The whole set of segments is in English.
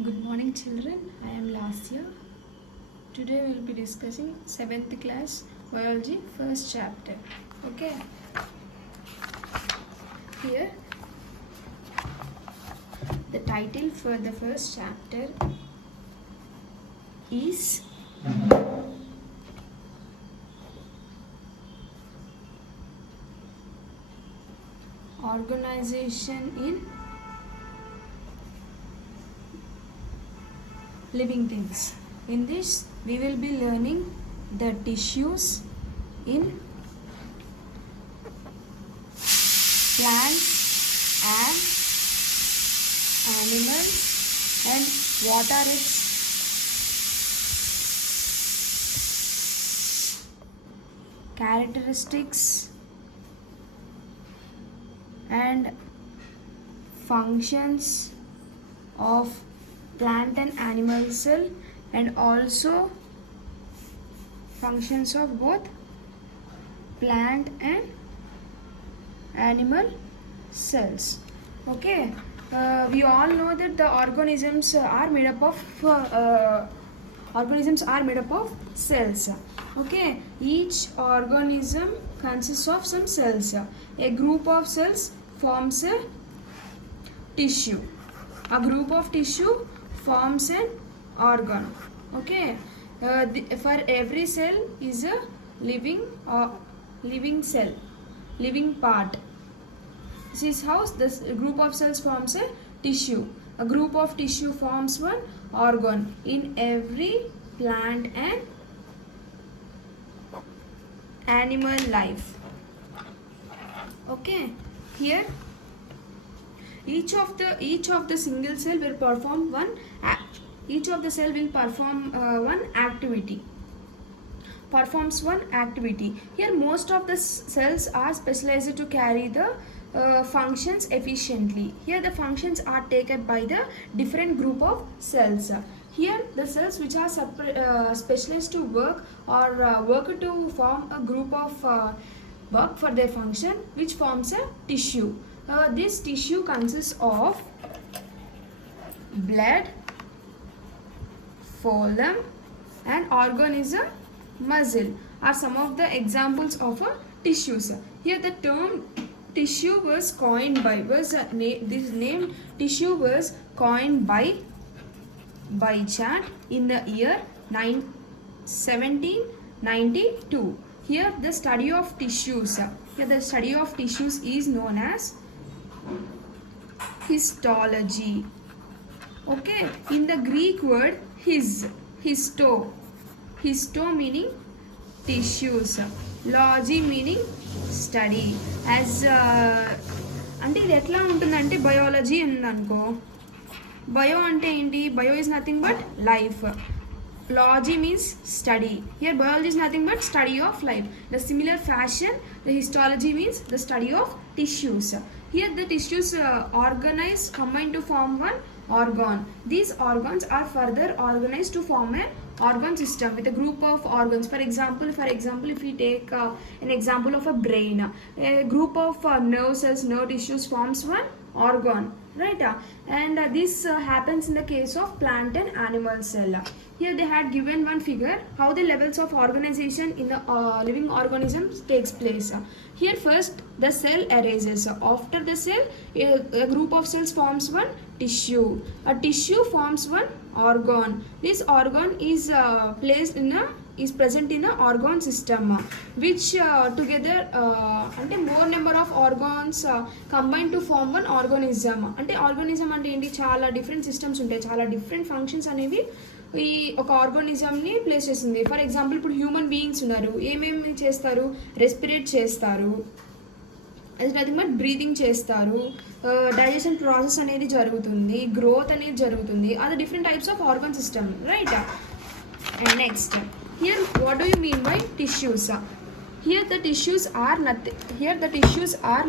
Good morning children, I am Lasya. Today we will be discussing 7th class biology first chapter. Okay. Here the title for the first chapter is Organization in Living Things. In this we will be learning the tissues in plants and animals and what are its characteristics and functions of plant and animal cell, and also functions of both plant and animal cells. Okay, we all know that the organisms are made up of cells. Okay, each organism consists of some cells. A group of cells forms a tissue. A group of tissue forms an organ. Okay, for every cell is a living cell, living part. This is how this group of cells forms a tissue. A group of tissue forms one organ in every plant and animal life. Okay, here each of the single cell will perform one activity. Performs one activity. Here most of the cells are specialized to carry the functions efficiently. Here the functions are taken by the different group of cells. Here the cells which are specialized to work or work to form a group of work for their function, which forms a tissue. This tissue consists of blood, phloem and organism muscle are some of the examples of tissues. Here the term tissue was coined by this name tissue was coined by Chand in the year 1792. Here the study of tissues. Here the study of tissues is known as histology. Okay, in the Greek word histo meaning tissues, logy meaning study. As అంటే ఇది ఎట్లా ఉంటుందంటే biology ఉందనుకో, bio అంటే ఏంటి, bio is nothing but life, logy means study. Here biology is nothing but study of life. The similar fashion, the histology means the study of tissues. Here the tissues organize, combine to form one organ. These organs are further organized to form an organ system with a group of organs. For example, if we take an example of a brain, a group of nerve cells, nerve tissues forms one organ, right? And this happens in the case of plant and animal cell. Here they had given one figure how the levels of organization in the living organisms takes place. Here first the cell arises. After the cell, a group of cells forms one tissue. A tissue forms one organ. This organ is present in a organ system, which together అంటే more number of organs combine to form one organism. అంటే organism అంటే ఏంటి, చాలా different systems ఉంటాయి, చాలా different functions అనేవి ఈ ఒక ఆర్గానిజంని ప్లేస్ చేస్తుంది. ఫర్ ఎగ్జాంపుల్ ఇప్పుడు హ్యూమన్ బీయింగ్స్ ఉన్నారు, ఏమేమి చేస్తారు, రెస్పిరేట్ చేస్తారు, అది నథింగ్ బట్ బ్రీతింగ్ చేస్తారు, డైజెషన్ ప్రాసెస్ అనేది జరుగుతుంది, గ్రోత్ అనేది జరుగుతుంది. అది different types of organ system, right? And next here what do you mean by tissues? Here the tissues are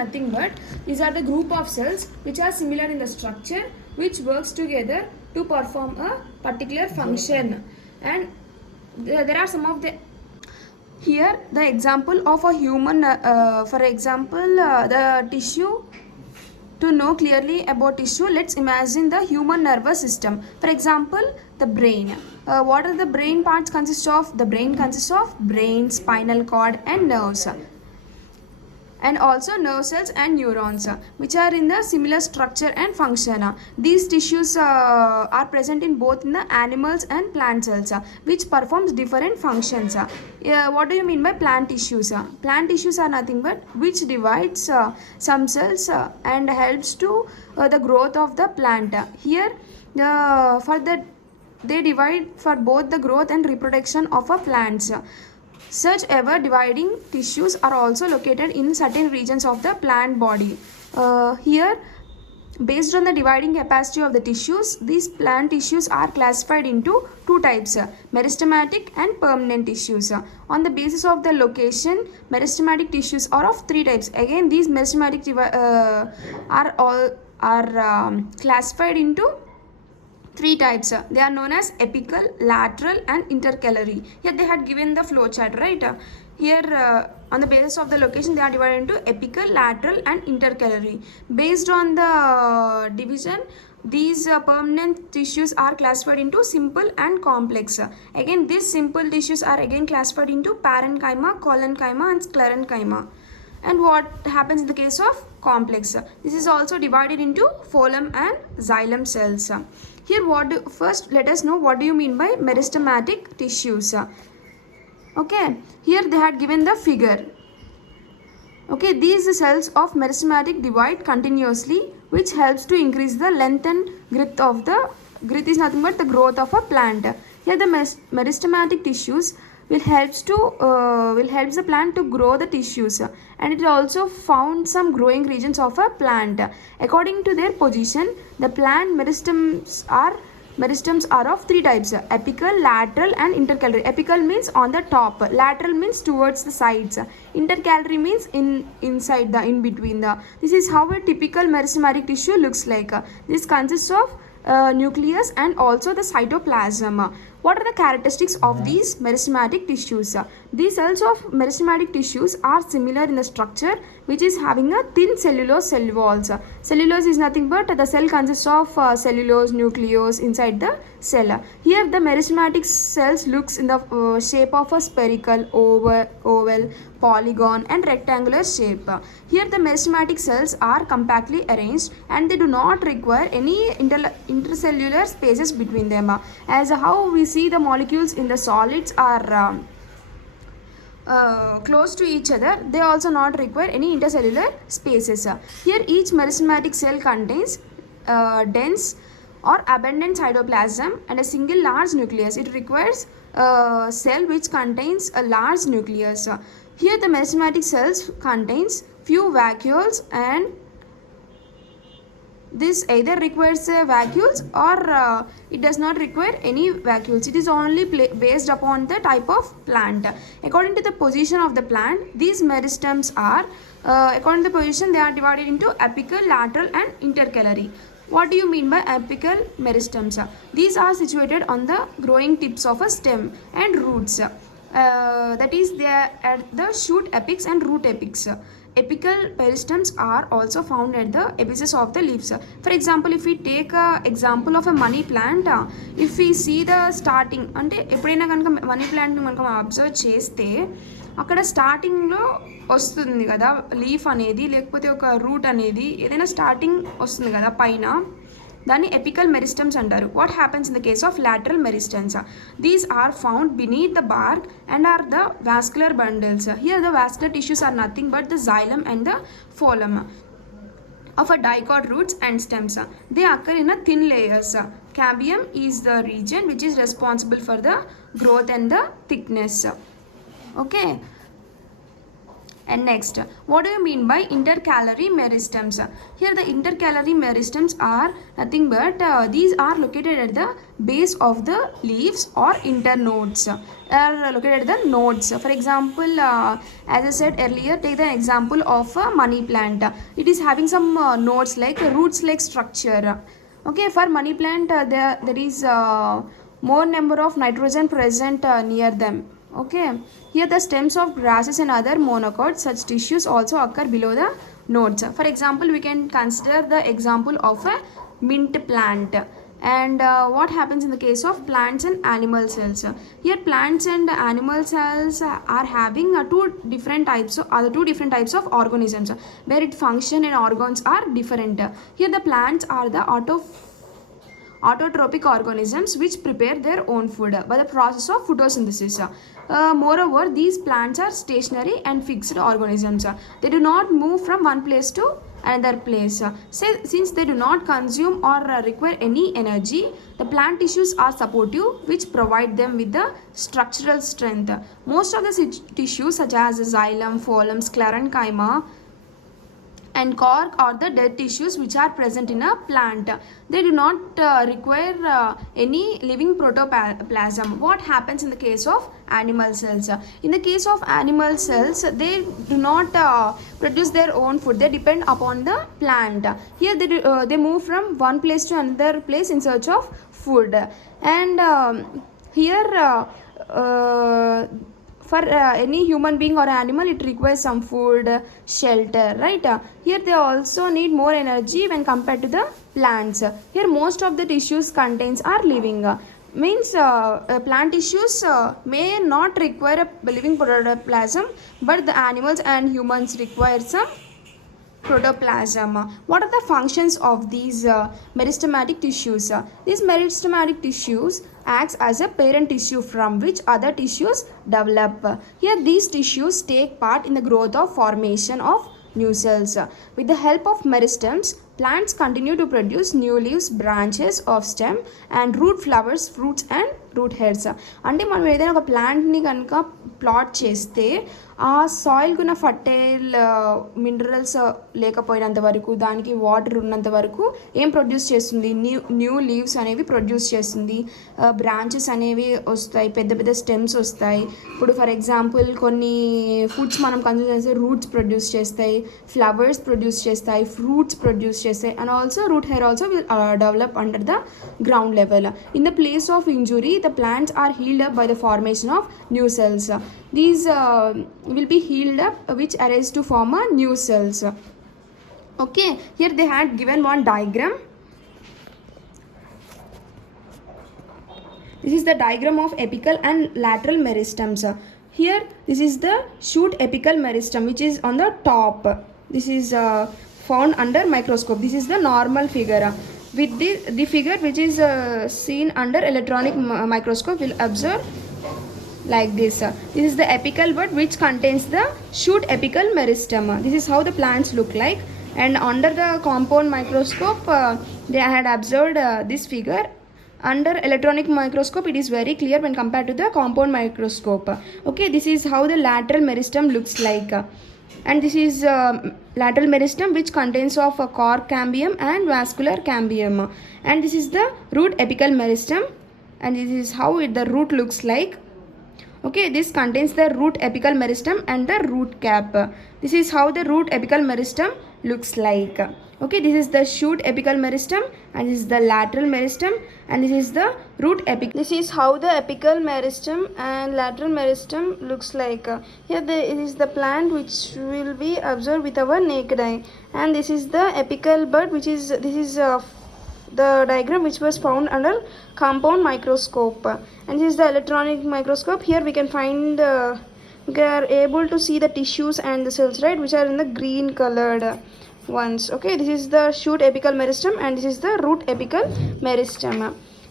nothing but these are the group of cells which are similar in the structure, which works together to perform a particular function. And there are some of the here the example of a human, for example the To know clearly about tissue, let's imagine the human nervous system. For example, the brain. What are the brain parts consist of? The brain consists of brain, spinal cord and nerves, and also nerve cells and neurons, which are in the similar structure and function. These tissues are present in both in the animals and plant cells, which performs different functions. What do you mean by plant tissues? Plant tissues are nothing but which divides some cells and helps to the growth of the plant. Here they divide for both the growth and reproduction of a plants. Such ever dividing tissues are also located in certain regions of the plant body. Here, based on the dividing capacity of the tissues, these plant tissues are classified into two types, meristematic and permanent tissues. On the basis of the location, meristematic tissues are of three types. Again, these meristematic are classified into three types. They are known as apical, lateral and intercalary. Here they had given the flow chart, right? Here on the basis of the location, they are divided into apical, lateral and intercalary. Based on the division, these permanent tissues are classified into simple and complex. Again, these simple tissues are again classified into parenchyma, collenchyma and sclerenchyma. And what happens in the case of complex? This is also divided into phloem and xylem cells. Here, first let us know what do you mean by meristematic tissues. Okay, here they had given the figure. Okay, these cells of meristematic divide continuously, which helps to increase the length and girth of the girth is nothing but the growth of a plant. Here the meristematic tissues will helps the plant to grow the tissues, and it also found some growing regions of a plant. According to their position, the plant meristems are of three types: apical, lateral and intercalary. Apical means on the top, lateral means towards the sides, intercalary means inside the in between the. This is how a typical meristematic tissue looks like. This consists of nucleus and also the cytoplasm. What are the characteristics of these meristematic tissues? These cells of meristematic tissues are similar in the structure, which is having a thin cellulose cell walls. Cellulose is nothing but the cell consists of cellulose, nucleus inside the cell. Here the meristematic cells looks in the shape of a spherical, oval, polygon and rectangular shape. Here the meristematic cells are compactly arranged and they do not require any intercellular spaces between them. As how we see the molecules in the solids are close to each other, they also not require any intercellular spaces. Here each meristematic cell contains dense or abundant cytoplasm and a single large nucleus. It requires a cell which contains a large nucleus. Here the meristematic cells contains few vacuoles, and this either requires vacuoles or it does not require any vacuoles. It is only based upon the type of plant. According to the position of the plant, these meristems are according to the position they are divided into apical, lateral and intercalary. What do you mean by apical meristems? These are situated on the growing tips of a stem and roots. That is, they are at the shoot apex and root apex. Apical meristems are also found at the apices of the leaves. For example, if we take an example of a money plant, if we see the starting, అంటే ఎప్పుడైనా కనుక money ప్లాంట్ని మనకు observe చేస్తే అక్కడ స్టార్టింగ్లో వస్తుంది కదా లీఫ్ అనేది, లేకపోతే ఒక రూట్ అనేది ఏదైనా స్టార్టింగ్ వస్తుంది కదా పైన, దాన్ని ఎపికల్ మెరిస్టమ్స్ అంటారు. What happens in the case of lateral meristems? These are found beneath the bark and are the vascular bundles. Here the vascular tissues are nothing but the xylem and the phloem of a dicot roots and stems. They occur in a thin layers. Cambium is the region which is responsible for the growth and the thickness. Okay. And next, what do you mean by intercalary meristems? Here the intercalary meristems are nothing but these are located at the base of the leaves or internodes. Are located at the nodes. For example, as I said earlier, take the example of a money plant. It is having some nodes like roots like structure. Okay, for money plant there is more number of nitrogen present near them. Okay, here the stems of grasses and other monocots, such tissues also occur below the nodes. For example, we can consider the example of a mint plant. And what happens in the case of plants and animal cells? Here plants and animal cells are having two different types of organisms, where its function and organs are different. Here the plants are the autotrophic organisms which prepare their own food by the process of photosynthesis. Moreover, these plants are stationary and fixed organisms. They do not move from one place to another place. Since they do not consume or require any energy, the plant tissues are supportive, which provide them with the structural strength. Most of the tissues such as xylem, phloem, sclerenchyma and cork are the dead tissues which are present in a plant. They do not require any living protoplasm. What happens in the case of animal cells? In the case of animal cells, they do not produce their own food. They depend upon the plant. Here they move from one place to another place in search of food. And here for any human being or animal, it requires some food, shelter, right? Here they also need more energy when compared to the plants. Here most of the tissues contains are living. Means plant tissues may not require a living protoplasm, but the animals and humans require some protoplasm. What are the functions of these meristematic tissues? These meristematic tissues acts as a parent tissue from which other tissues develop. Here these tissues take part in the growth of formation of new cells. With the help of meristems, plants continue to produce new leaves, branches of stem and root, flowers, fruits and root hairs. అంటే మనం ఏదైనా ఒక ప్లాంట్ని కనుక plot చేస్తే ఆ సాయిల్కి ఉన్న fertile minerals లేకపోయినంత వరకు, దానికి వాటర్ ఉన్నంత వరకు ఏం ప్రొడ్యూస్ చేస్తుంది? న్యూ లీవ్స్ అనేవి ప్రొడ్యూస్ చేస్తుంది, బ్రాంచెస్ అనేవి వస్తాయి, పెద్ద పెద్ద స్టెమ్స్ వస్తాయి. ఇప్పుడు ఫర్ ఎగ్జాంపుల్ కొన్ని ఫుడ్స్ మనం కన్జ్యూమ్ చేస్తే రూట్స్ ప్రొడ్యూస్ చేస్తాయి, ఫ్లవర్స్ ప్రొడ్యూస్ చేస్తాయి, ఫ్రూట్స్ ప్రొడ్యూస్ చేస్తాయి, and also root hair also will develop under the ground level. In the place of injury, the plants are healed up by the formation of new cells. These will be healed up which arise to form a new cells. Okay, here they had given one diagram. This is the diagram of apical and lateral meristems. Here this is the shoot apical meristem which is on the top. This is found under microscope. This is the normal figure. With the figure which is seen under electronic microscope will observe like this. This is the apical bud which contains the shoot apical meristem. This is how the plants look like. And under the compound microscope they had observed this figure. Under electronic microscope it is very clear when compared to the compound microscope. Okay, this is how the lateral meristem looks like. And this is lateral meristem which contains of a cork cambium and vascular cambium. And this is the root apical meristem, and this is how the root looks like. Okay, this contains the root apical meristem and the root cap. This is how the root apical meristem looks like. Okay, this is the shoot apical meristem, and this is the lateral meristem, and this is the root apical. This is how the apical meristem and lateral meristem looks like. Here this is the plant which will be observed with our naked eye, and this is the apical bud which is the diagram which was found under compound microscope, and this is the electronic microscope. Here we can find we are able to see the tissues and the cells, right, which are in the green colored ones. Okay, this is the shoot apical meristem and this is the root apical meristem.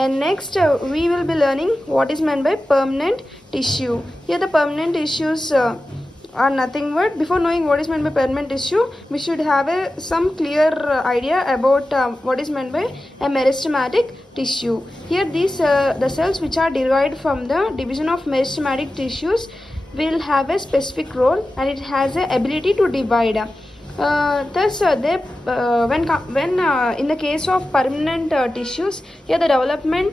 And next we will be learning what is meant by permanent tissue. Here the permanent tissues are nothing but, before knowing what is meant by permanent tissue, we should have some clear idea about what is meant by a meristematic tissue. Here these the cells which are derived from the division of meristematic tissues will have a specific role, and it has a ability to divide. Thus when in the case of permanent tissues, here the development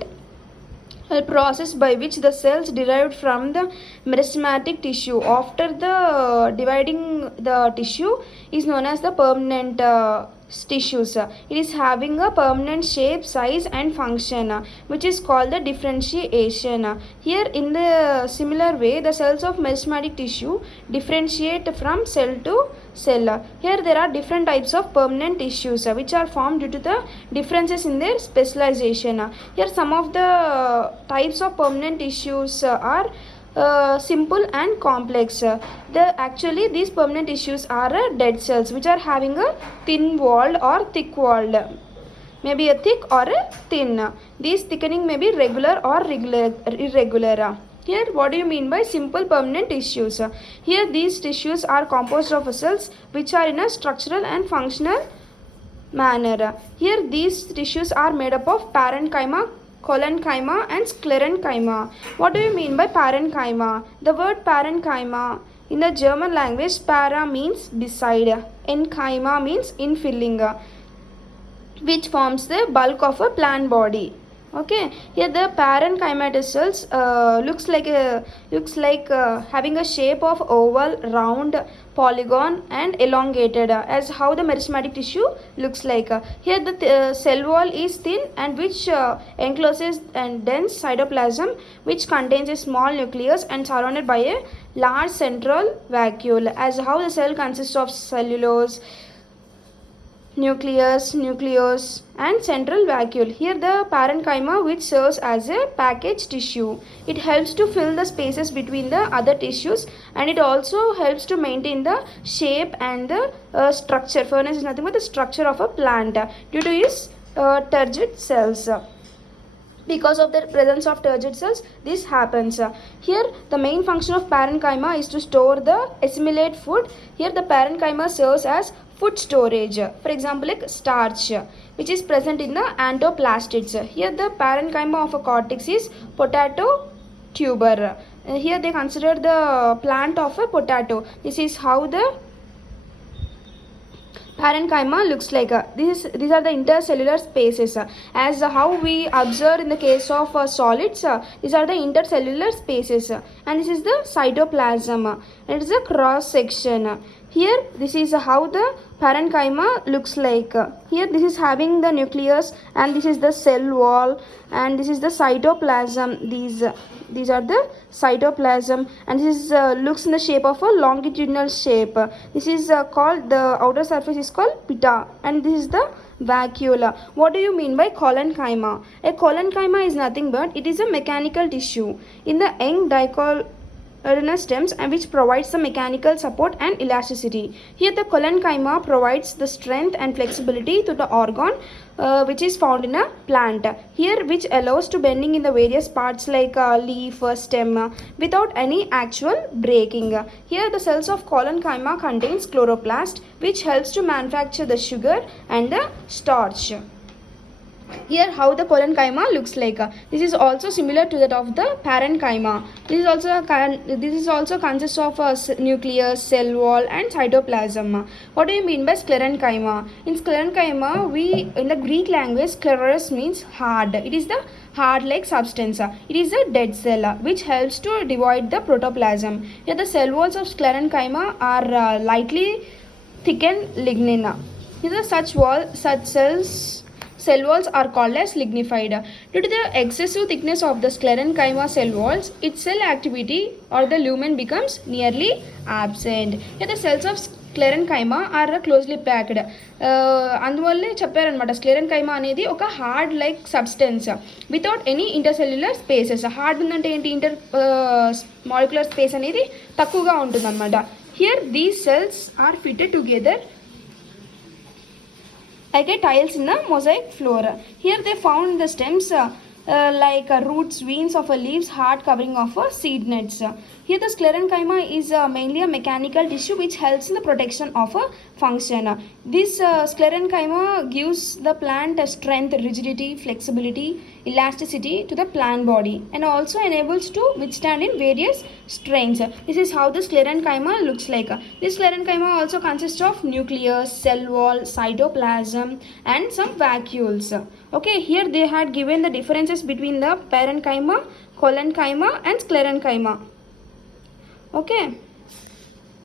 process by which the cells derived from the meristematic tissue after the dividing the tissue is known as the permanent tissues. It is having a permanent shape, size and function, which is called the differentiation. Here in the similar way, the cells of meristematic tissue differentiate from cell to cell. Here there are different types of permanent tissues which are formed due to the differences in their specialization. Here some of the types of permanent tissues are simple and complex. Actually these permanent tissues are dead cells which are having a thin walled or thick walled, maybe a thick or a thin. These thickening may be regular or irregular. Here what do you mean by simple permanent tissues? Here these tissues are composed of cells which are in a structural and functional manner. Here these tissues are made up of parenchyma, collenchyma and sclerenchyma. What do you mean by parenchyma? The word parenchyma in the German language, para means beside, enchyma means infilling, which forms the bulk of a plant body. Okay, here the parenchymatous cells looks like having a shape of oval, round, polygon and elongated, as how the meristematic tissue looks like. Here the cell wall is thin and which encloses and dense cytoplasm which contains a small nucleus and surrounded by a large central vacuole, as how the cell consists of cellulose, nucleus and central vacuole. Here the parenchyma which serves as a package tissue. It helps to fill the spaces between the other tissues and it also helps to maintain the shape and the structure. Furnace is nothing but the structure of a plant due to its turgid cells. Because of the presence of turgid cells, this happens. Here the main function of parenchyma is to store the assimilate food. Here the parenchyma serves as food storage. For example, like starch, which is present in the antoplastids. Here the parenchyma of a cortex is potato tuber. Here they consider the plant of a potato. This is how the parenchyma looks like. These are the intercellular spaces, as how we observe in the case of solids. These are the intercellular spaces, and this is the cytoplasm. It is a cross section. Here this is how the parenchyma looks like. Here this is having the nucleus and this is the cell wall and this is the cytoplasm. These are the cytoplasm and this is looks in the shape of a longitudinal shape. This is called, the outer surface is called pita and this is the vacuole. What do you mean by collenchyma? A collenchyma is nothing but it is a mechanical tissue in the young stems and which provides the mechanical support and elasticity. Here the collenchyma provides the strength and flexibility to the organ which is found in a plant. Here which allows to bending in the various parts like leaf, stem without any actual breaking. Here the cells of collenchyma contains chloroplast which helps to manufacture the sugar and the starch. Here how the collenchyma looks like. This is also similar to that of the parenchyma. This is also consists of a nucleus, cell wall and cytoplasm. What do you mean by sclerenchyma? In sclerenchyma, in the Greek language, scleros means hard. It is the hard like substance. It is a dead cell which helps to divide the protoplasm. Here the cell walls of sclerenchyma are lightly thickened lignin. Here such cell walls are called as lignified. Due to the excessive thickness of the sclerenchyma cell walls, its cell activity or the lumen becomes nearly absent. Here the cells of sclerenchyma are closely packed. అందువల్లే చెప్పారనమాట, sclerenchyma అనేది ఒక hard like substance without any intercellular spaces. Hard ఉందంటే ఏంటి, molecular space అనేది తక్కువగా ఉంటుందన్నమాట. Here these cells are fitted together like a tiles in the mosaic floor. Here they found the stems like roots, veins of a leaves, hard covering of seed nets. Here the sclerenchyma is mainly a mechanical tissue which helps in the protection of a function. This sclerenchyma gives the plant a strength, rigidity, flexibility, elasticity to the plant body and also enables to withstand in various strains. This is how the sclerenchyma looks like. This sclerenchyma also consists of nucleus, cell wall, cytoplasm and some vacuoles. Okay, here they had given the differences between the parenchyma, collenchyma and sclerenchyma. Okay.